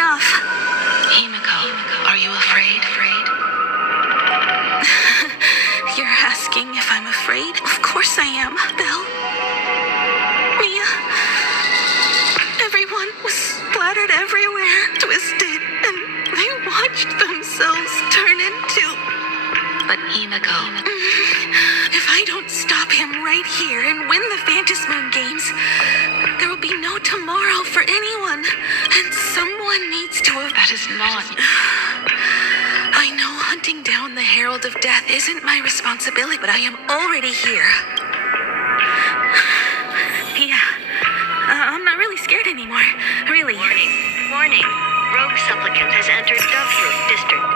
enough. Himiko, are you afraid? You're asking if I'm afraid? Of course I am, Belle. Mia. Everyone was splattered everywhere, twisted, and they watched themselves turn into... But Himiko... If I don't stop him right here and win the Phantom Moon Games, there will be no tomorrow for anyone, and someone needs to have... That is not... I know hunting down the Herald of Death isn't my responsibility, but I am already here. Yeah, I'm not really scared anymore, really. Warning. Rogue supplicant has entered Dove's Roof District.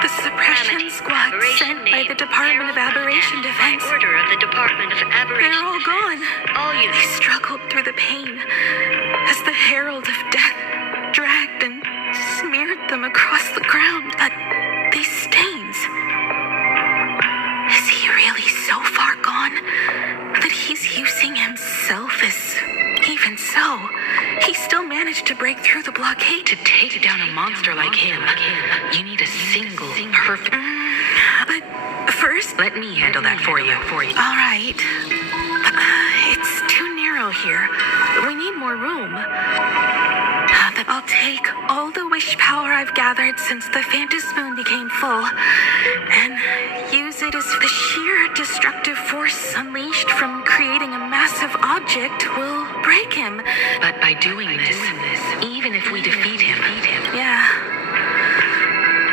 The suppression squad sent by the Department of Aberration Defense. By order of the Department of Aberration They're all gone. All They units. struggled through the pain as the Herald of Death dragged and smeared them across the ground. But these stains... Is he really so far gone that he's using himself as... Even so, he still managed to break through the blockade. To take down a monster like him, you need a single perfect... But first... Let me handle that for you. All right. It's too narrow here. We need more room. I'll take all the wish power I've gathered since the Phantom Moon became full and use it as the sheer destructive force unleashed from creating a massive object will break him. But by doing this, even if we defeat him... Yeah.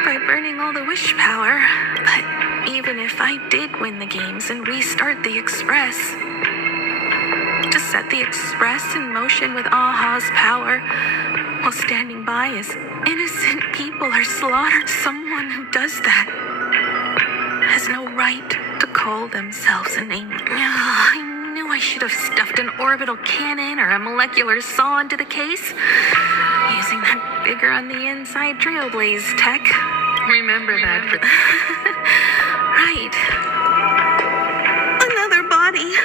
By burning all the wish power. But even if I did win the games and restart the Express, to set the Express in motion with Aha's power while standing by as innocent people are slaughtered, someone who does that has no right to call themselves a name. I knew I should have stuffed an orbital cannon or a molecular saw into the case, using that bigger on the inside Trailblaze tech. Remember that for... Right. Another body.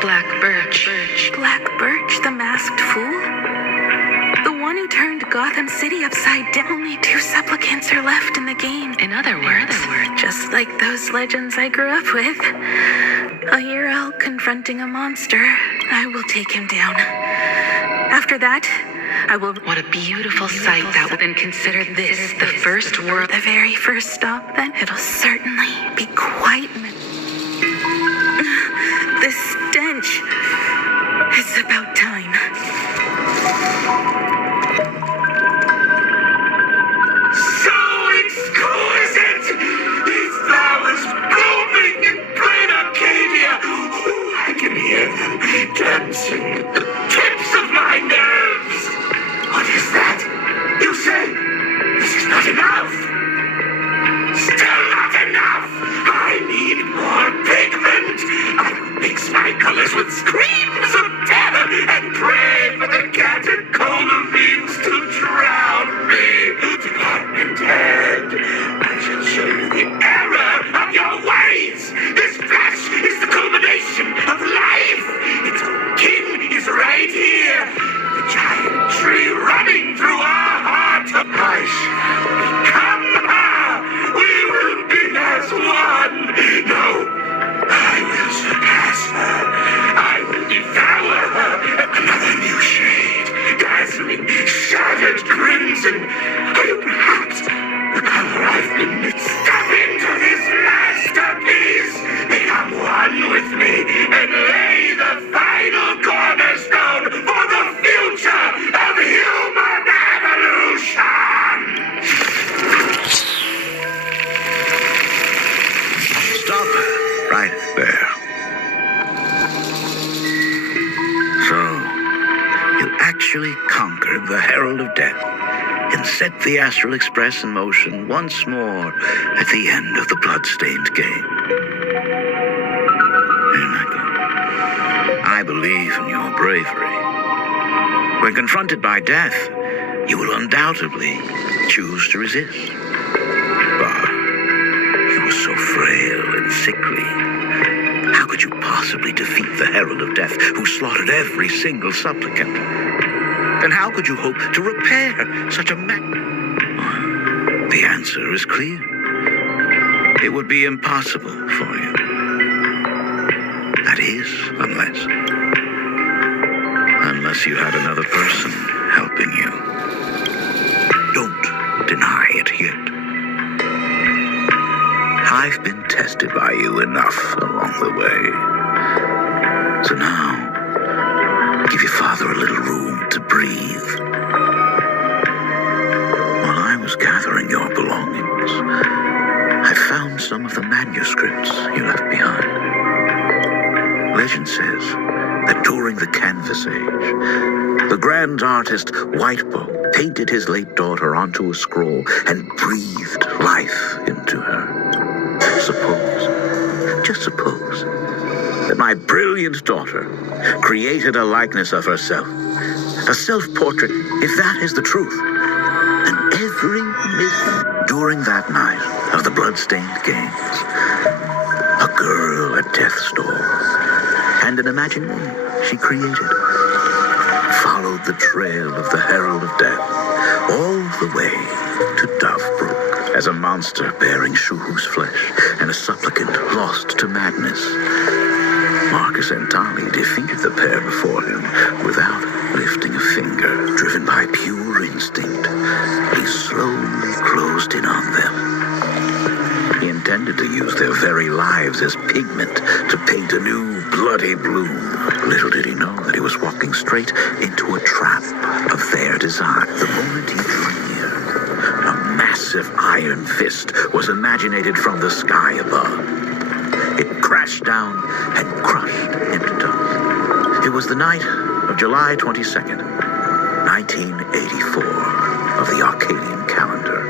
Black Birch. Black Birch, the masked fool? The one who turned Gotham City upside down. Only 2 supplicants are left in the game. In other words, Just like those legends I grew up with. A hero confronting a monster. I will take him down. After that, I will... what a beautiful sight that will then consider this the first world... The very first stop, then? It'll certainly be quite... The stench. It's about time. So exquisite! These flowers blooming in plain Arcadia. Oh, I can hear them dancing at the tips of my nerves. What is that? You say this is not enough? Still not enough! I need more pigment! I will mix my colors with screams of terror and pray for the catecholamines to drown me! Department head, I shall show you the error of your ways! This flesh is the culmination of life! Its king is right here! The giant tree running through our heart! I shall become her! We will be as one! No, I will surpass her! I will devour her! Another new shade, dazzling, shattered crimson! Are you perhaps the color I've been mixed? Step into this masterpiece! Become one with me and lay the final cornerstone for the future of human evolution! Stop right there. So, you actually conquered the Herald of Death and set the Astral Express in motion once more at the end of the bloodstained game. Himiko, I believe in your bravery. When confronted by death, you will undoubtedly choose to resist. But you were so frail and sickly. How could could you possibly defeat the Herald of Death, who slaughtered every single supplicant? And how could you hope to repair such a The answer is clear. It would be impossible for you. That is, unless you had another person helping you. Don't deny it yet. I've been tested by you enough along the way. So now, give your father a little room to breathe. While I was gathering your belongings, I found some of the manuscripts you left behind. Legend says that during the Canvas Age, the grand artist Whitebow painted his late daughter onto a scroll and breathed life into her. Just suppose, that my brilliant daughter created a likeness of herself, a self-portrait. If that is the truth, then every myth during that night of the blood-stained games, a girl at death's door, and an imaginary she created, followed the trail of the Herald of Death all the way to Dovebrook as a monster bearing Shuhu's flesh and a supplicant lost to madness. Marcus and Tali defeated the pair before him without lifting a finger. Driven by pure instinct, he slowly closed in on them. He intended to use their very lives as pigment to paint a new bloody bloom. Little did he know that he was walking straight into a trap of their design. The moment he drew near, a massive iron fist was imaginated from the sky above. It crashed down and crushed into dust. It was the night of July 22nd, 1984, of the Arcadian calendar.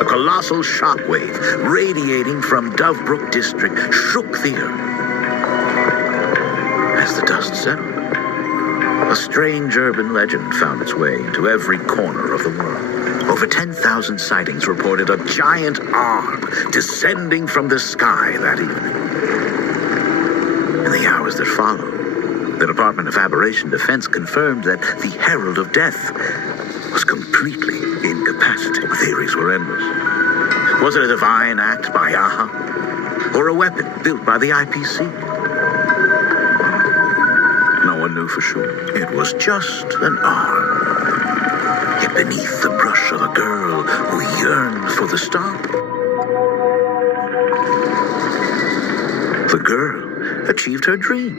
A colossal shockwave radiating from Dovebrook District shook the earth. As the dust settled, a strange urban legend found its way into every corner of the world. Over 10,000 sightings reported a giant arm descending from the sky that evening. In the hours that followed, the Department of Aberration Defense confirmed that the Herald of Death was completely incapacitated. Theories were endless. Was it a divine act by Aha? Or a weapon built by the IPC? No one knew for sure. It was just an arm. Yet beneath the brush of a girl who yearned for the star. The girl achieved her dream,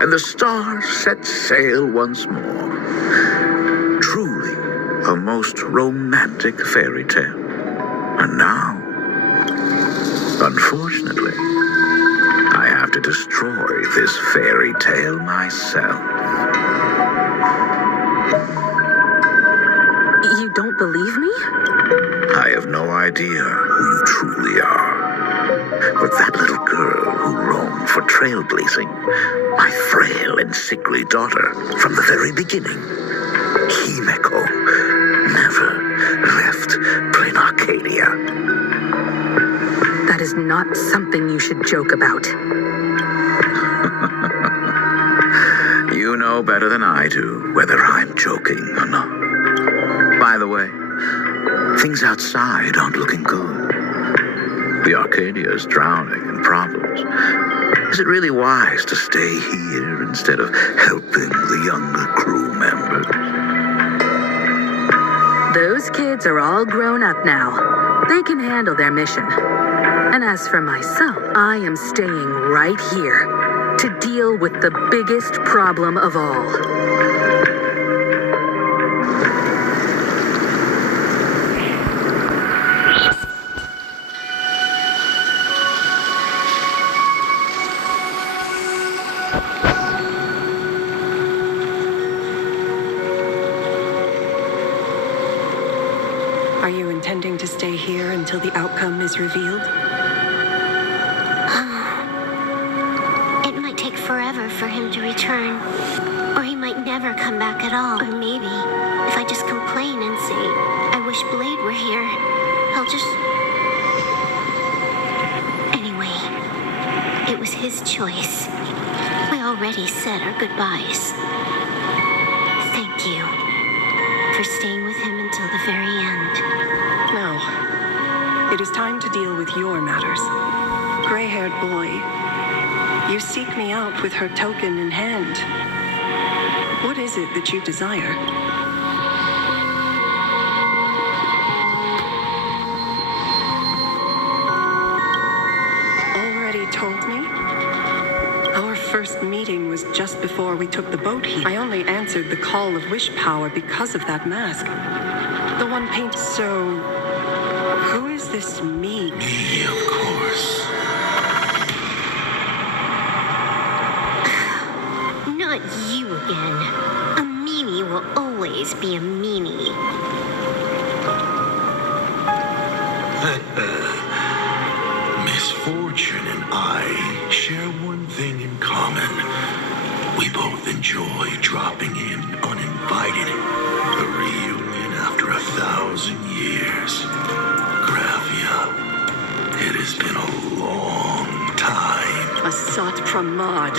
and the stars set sail once more. Truly a most romantic fairy tale. And now, unfortunately, I have to destroy this fairy tale myself. You don't believe me? I have no idea who you truly are. But that little girl who roamed for trailblazing, my frail and sickly daughter, from the very beginning, Himiko, never left Plain Arcadia. That is not something you should joke about. You know better than I do whether I'm joking or not. By the way, things outside aren't looking good. The Arcadia is drowning in problems. Is it really wise to stay here instead of helping the younger crew members? Those kids are all grown up now. They can handle their mission. And as for myself, I am staying right here to deal with the biggest problem of all. Are you intending to stay here until the outcome is revealed? It might take forever for him to return. Or he might never come back at all. Or maybe, if I just complain and say, I wish Blade were here, he'll just... Anyway, his choice. We already said our goodbyes. Thank you for staying with him until the very end. Now, it is time to deal with your matters. Gray-haired boy, you seek me out with her token in hand. What is it that you desire? Already told me? Our first meeting was just before we took the boat here. I only answered the call of wish power because of that mask. The one painted. So, who is this me? Me, of course. Not you again. A meanie will always be a meanie. Misfortune and I share one thing in common. We both enjoy dropping in uninvited. A reunion after 1,000 years. Gravia, it has been a long time. Asat Pramad.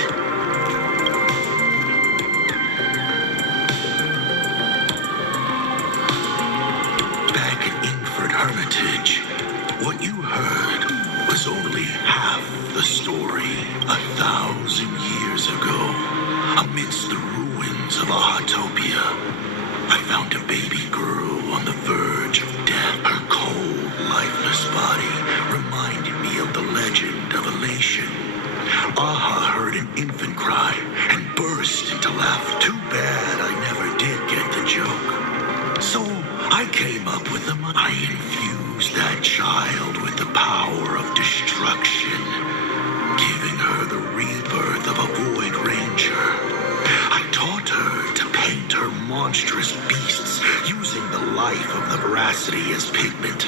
Back at Ingford Hermitage, what you heard was only half the story. 1,000 years ago, amidst the ruins of Ahatopia, I found a baby girl on the verge of death. Her cold, lifeless body reminded me of the legend of Elation. Aha heard an infant cry and burst into laughter. Too bad I never did get the joke. So I came up with them. I infused that child with the power of destruction, giving her the rebirth of a Void Ranger. I taught her to paint her monstrous beasts using the life of the veracity as pigment,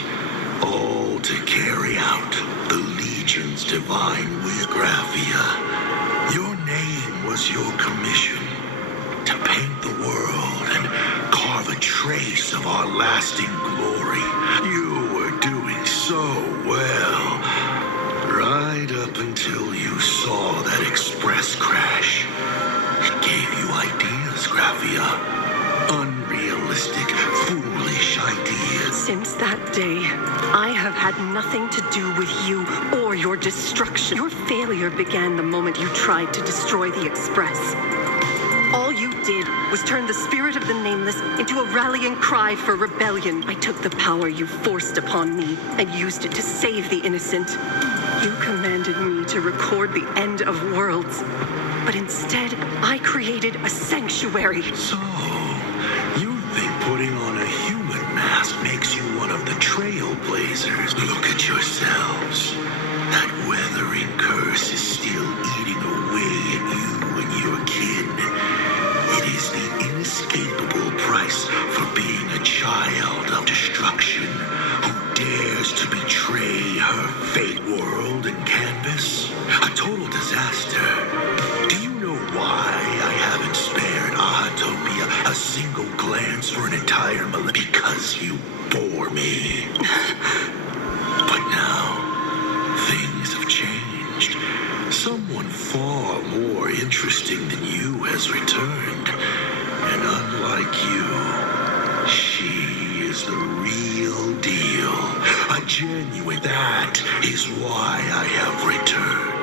all to carry out the Legion's divine Graphia. Your name was your commission, to paint the world and carve a trace of our lasting glory. You were doing so well, right up until you saw that express crash. It gave you ideas, Graphia. Unrealistic, foolish ideas. Since that day, I have had nothing to do with you or your destruction. Your failure began the moment you tried to destroy the Express. All you did was turn the spirit of the Nameless into a rallying cry for rebellion. I took the power you forced upon me and used it to save the innocent. You commanded me to record the end of worlds, but instead, I created a sanctuary. So, you think putting on a human mask makes you one of the trailblazers? Look at yourselves. That weathering curse is still eating away at you and your kin. It is the inescapable price for being a child of destruction who dares to betray her fate world and canvas. A total disaster. Do you know why I haven't spared Ahatopia a single glance for an entire millennium? Because you bore me. But now, things have changed. Someone far more interesting than you has returned. And unlike you, she is the real deal. A genuine. That is why I have returned.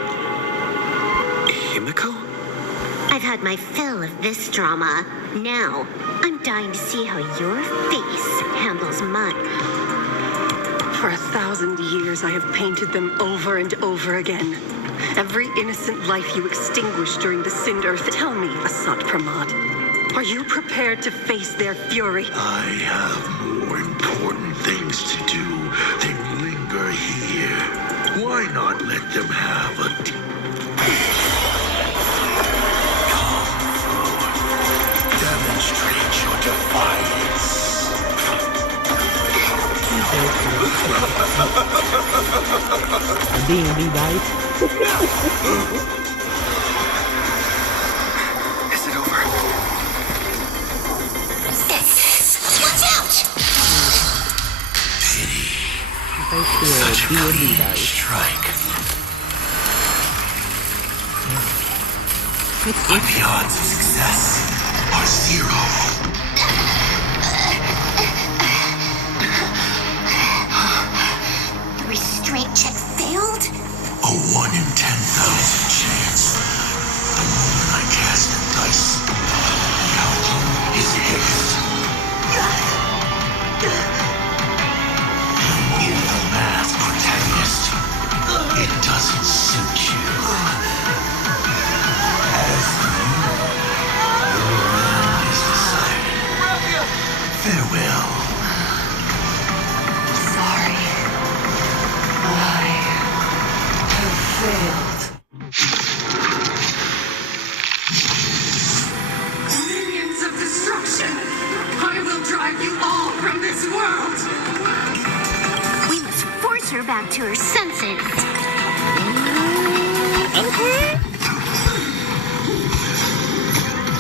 Himiko? I've had my fill of this drama. Now, I'm dying to see how your face handles mine. For 1,000 years, I have painted them over and over again. Every innocent life you extinguished during the Sind Earth. Tell me, Asat Pramad, are you prepared to face their fury? I have more important things to do than linger here. Why not let them have a... Come forth. Demonstrate your defiance. D&D dice. Is it over? Watch out! Pity. Such Such a D&D clean dice. strike. My odds of success are 0. Restraint check failed? A 1 in 10,000 chance. The moment I cast the dice, the outcome is his. And with the masked protagonist, it doesn't suit you. As your end is decided. Farewell. Sorry. I have failed. Minions of destruction! I will drive you all from this world! We must force her back to her senses.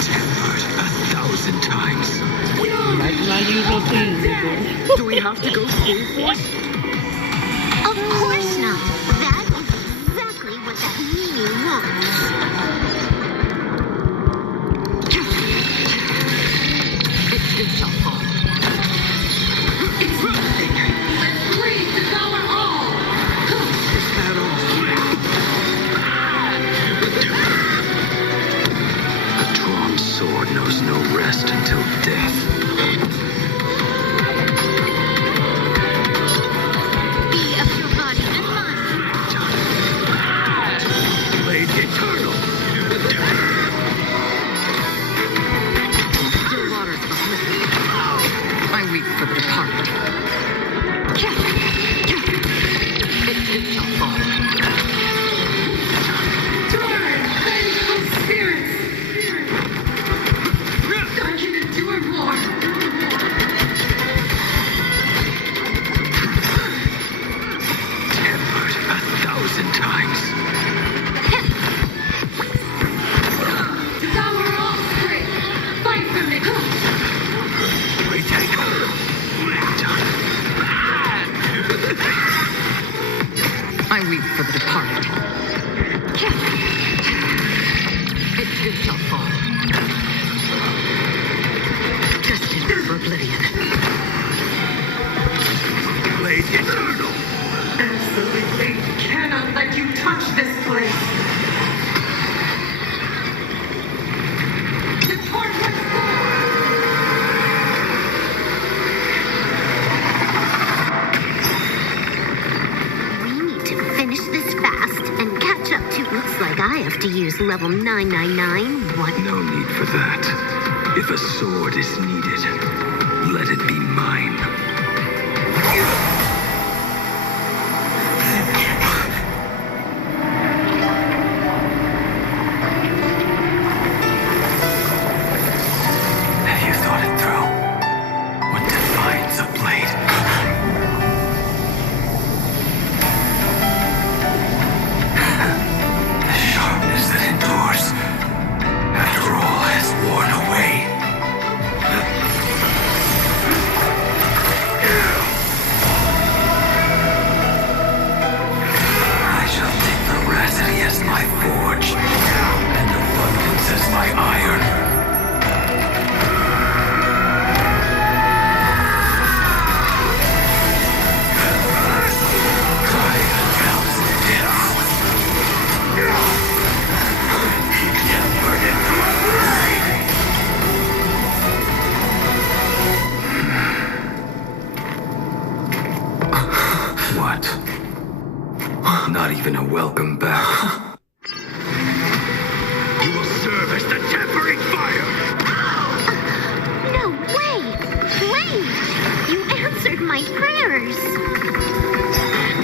Tempered 1,000 times. Do we have to go full force? Of course not. That is exactly what that meanie wants. It shall fall. It's nothing! Let's freeze the tower all! Is that all? A drawn sword knows no rest until death. Be of your body and mind. Blade eternal. Still waters behind me. I weep for the departed. It shall fall. Turn! Vengeful spirits! I can endure more! Tempered 1,000 times. Devour all strength! Fight for me! Retake her. I weep for the departed. It shall fall. Destined for oblivion. Blade eternal. Absolutely cannot let you touch this place! Depart once more! We need to finish this fast and catch up to. Looks like I have to use level 999. What? No need for that. If a sword is needed, let it be mine. Have you thought it through? What defines a blade? The sharpness that endures, after all, has worn away. I shall take veracity as my forge, and abundance as my iron. Try 1,000 deaths. Tempered into a blade. What? Not even a welcome back. You will serve as the tempering fire! No way! Wait! You answered my prayers!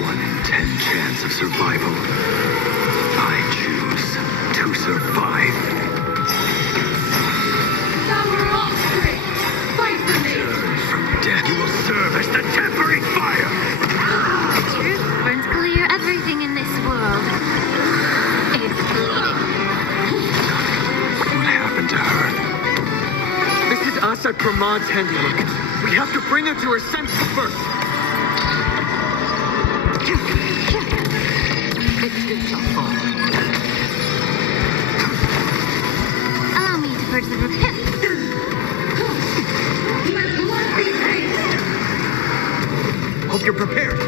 1 in 10 chance of survival. I choose to survive. Devour all strength! Fight for me! Turn from death. You will serve as the tempering fire! Truth burns clear everything in this world. It's bleeding. What happened to her? This is Asad Pramad's handiwork. We have to bring her to her senses first. It shall fall. you're prepared.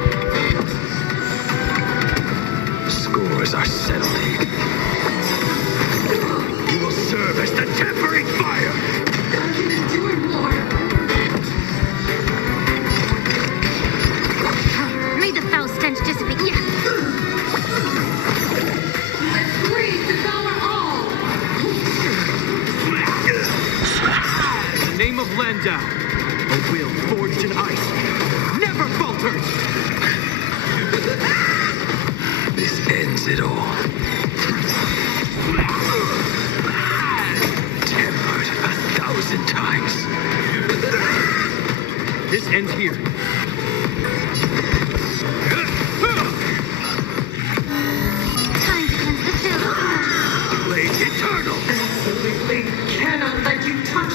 Scores are settled. You will serve as the tempering fire. Doing more. May the foul stench dissipate. Yeah. Let's freeze, devour all. In the name of Landau, a will forged in ice never falters. This ends it all. Tempered 1,000 times. This ends here. Time to cleanse the field. Blade eternal. Absolutely cannot let you touch.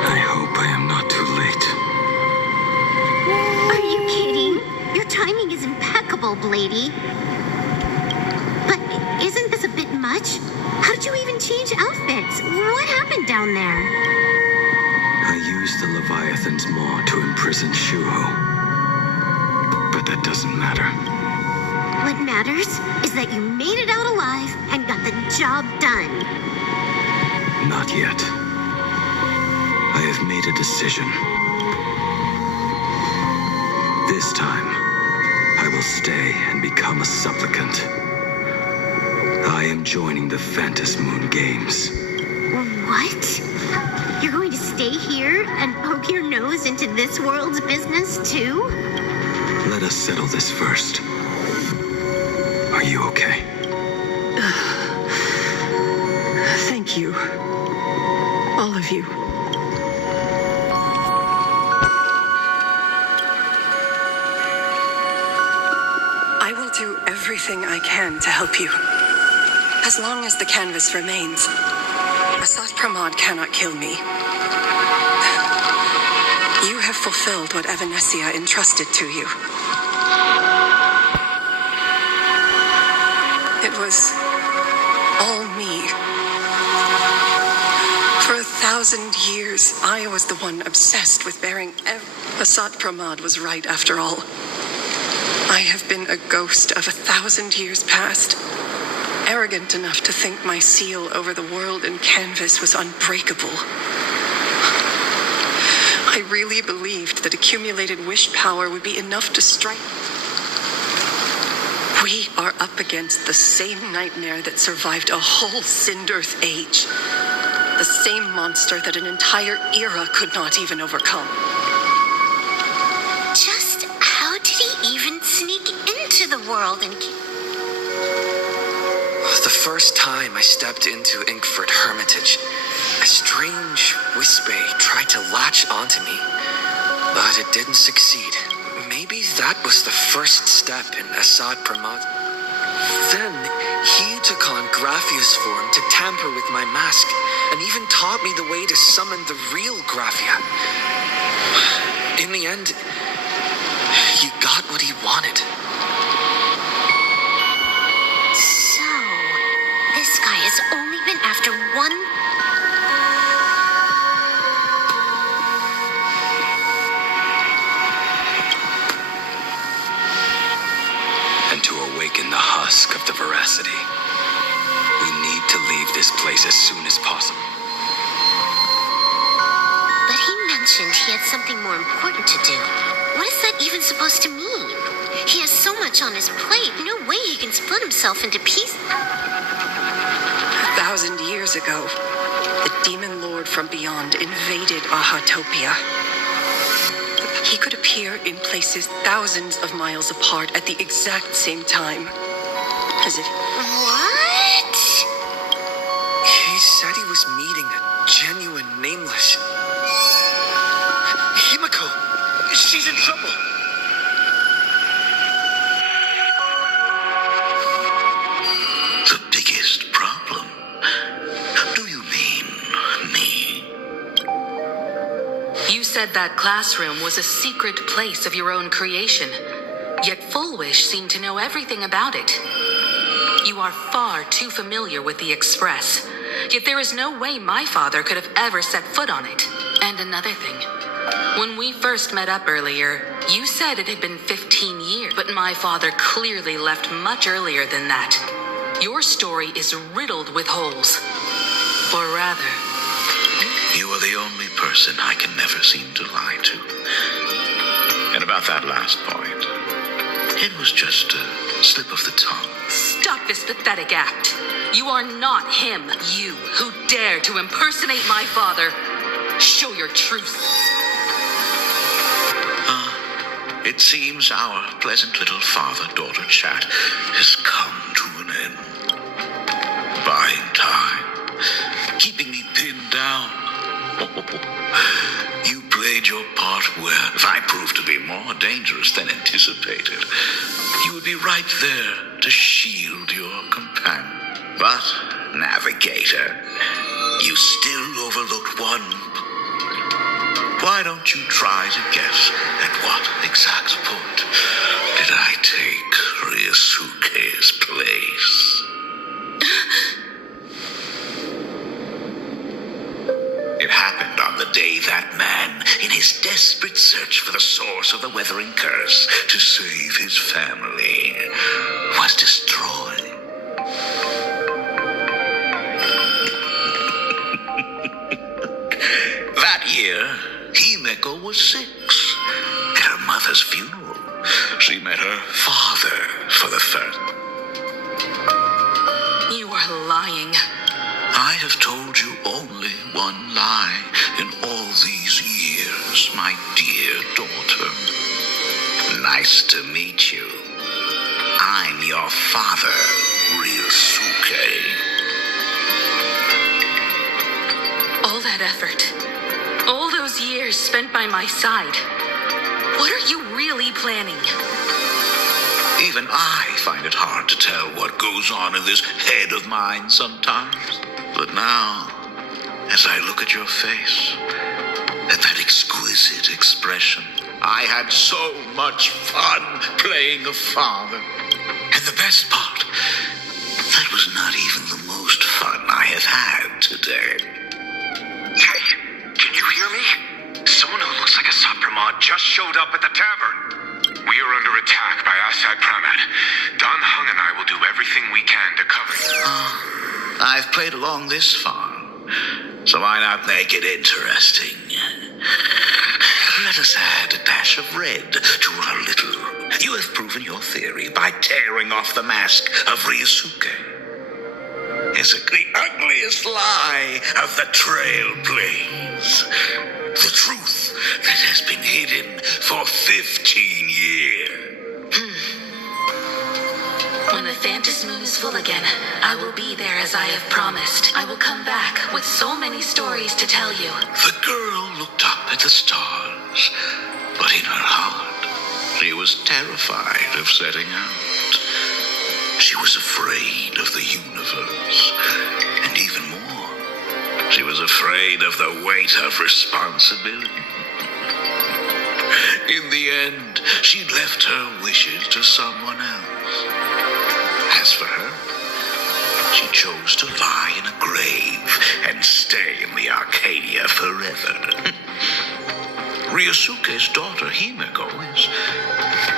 I hope I am not too late. Are you kidding? Your timing is impeccable, Blady. But isn't this a bit much? How did you even change outfits? What happened down there? I used the Leviathan's maw to imprison Shuho. But that doesn't matter. What matters is that you made it out alive and got the job done. Not yet. I have made a decision. This time, I will stay and become a supplicant. I am joining the Phantas Moon Games. What? You're going to stay here and poke your nose into this world's business too? Let us settle this first. Are you okay? Thank you. All of you. I will do everything I can to help you. As long as the canvas remains, Asat Pramod cannot kill me. You have fulfilled what Evanescia entrusted to you. It was all me. For 1,000 years, I was the one obsessed with bearing Asat Pramod was right after all. I have been a ghost of 1,000 years past. Arrogant enough to think my seal over the world in canvas was unbreakable. I really believed that accumulated wish power would be enough to strike. We are up against the same nightmare that survived a whole Cinderth age. The same monster that an entire era could not even overcome. Just how did he even sneak into the world and... The first time I stepped into Inkford Hermitage, a strange Wispe tried to latch onto me, but it didn't succeed. Maybe that was the first step in Asad Pramod. Then he took on Graphia's form to tamper with my mask, and even taught me the way to summon the real Graphia. In the end, he got what he wanted. So, this guy has only been after one... And to awaken the husk of the veracity, we need to leave this place as soon as possible. But he mentioned he had something more important to do. What is that even supposed to mean? He has so much on his plate, no way he can split himself into pieces. 1,000 years ago, the demon lord from beyond invaded Ahatopia. He could appear in places thousands of miles apart at the exact same time. As if... What? He said he was meeting a genuine, nameless. Himiko! She's in trouble! The biggest problem? Do you mean me? You said that classroom was a secret place of your own creation, yet Fullwish seemed to know everything about it. You are far too familiar with the Express, yet there is no way my father could have ever set foot on it. And another thing, when we first met up earlier, you said it had been 15 years, but my father clearly left much earlier than that. Your story is riddled with holes. Or rather... You are the only person I can never seem to lie to. And about that last point, it was just a slip of the tongue. Stop this pathetic act. You are not him, you, who dare to impersonate my father. Show your truth. It seems our pleasant little father-daughter chat has come to an end. Buying time. Keeping me pinned down. You played your part well. If I proved to be more dangerous than anticipated, you would be right there to shield your companion. But, Navigator, you still overlooked one. Why don't you try to guess at what exact point did I take Ryusuke's place? It happened on the day that man, in his desperate search for the source of the Weathering Curse to save his family, was destroyed. That year, Himiko was 6. At her mother's funeral, she met her father for the first. You are lying. I have told you only one lie in all these years, my dear daughter. Nice to meet you. I'm your father, Ryusuke. All that effort, all those years spent by my side, what are you really planning? Even I find it hard to tell what goes on in this head of mine sometimes. But now, as I look at your face, at that exquisite expression, I had so much fun playing a father. And the best part, that was not even the most fun I have had today. Hey, can you hear me? Someone who looks like a Supremod just showed up at the tavern. We are under attack by Asai Pramat. Don Hung and I will do everything we can to cover you. I've played along this far, so why not make it interesting? Let us add a dash of red to our little. You have proven your theory by tearing off the mask of Ryusuke. It's the ugliest lie of the Trailblaze. The truth that has been hidden for 15 years. When the Phantasy Moon is full again, I will be there as I have promised. I will come back with so many stories to tell you. The girl looked up at the stars, but in her heart, she was terrified of setting out. She was afraid of the universe, and even more, she was afraid of the weight of responsibility. In the end, she'd left her wishes to someone else. As for her, she chose to lie in a grave and stay in the Arcadia forever. Ryusuke's daughter, Himiko, is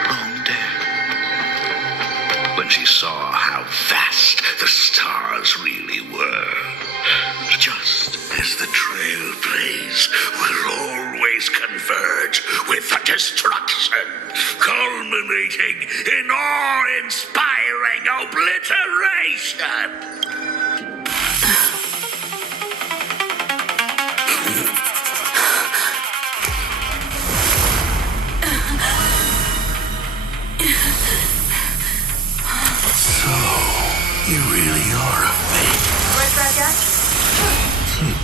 long dead. When she saw how vast the stars really were, just as the Trailblaze will always converge with the destruction, culminating in awe-inspiring obliteration. So, you really are a fake. Right back at you.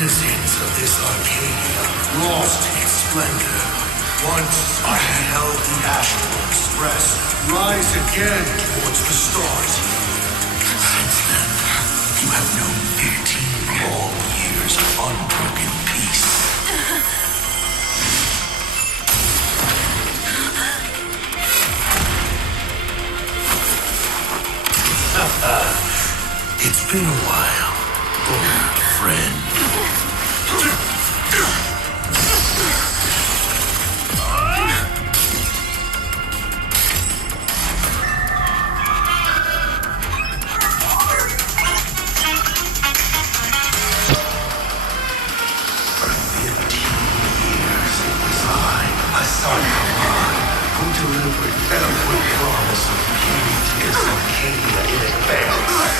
denizens of this Arcadia lost its splendor. Once I beheld the Astral Express rise again towards the stars. Since then, you have known 15 long years of unbroken peace. It's been a while, old friend. For 15 years, it was I, Saruman, who delivered every promise of beauty to this Arcadia in advance.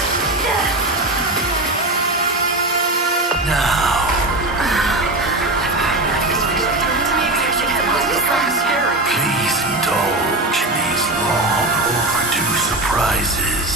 Now, please indulge in these long overdue surprises.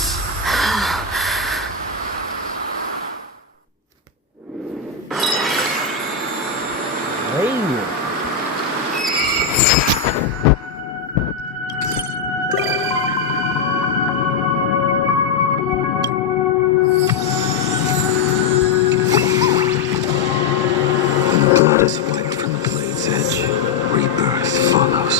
Blood is wiped from the blade's edge. Rebirth follows.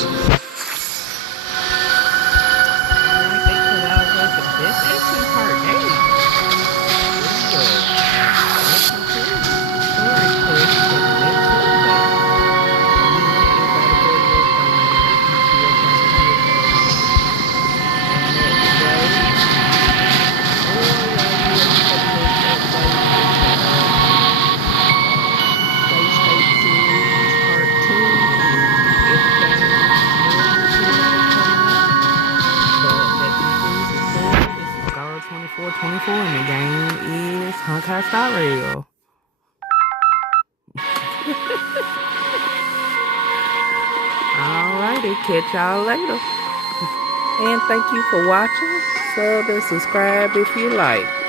And the game is Honkai Starrail. Alrighty, catch y'all later. And thank you for watching. Sub and subscribe if you like.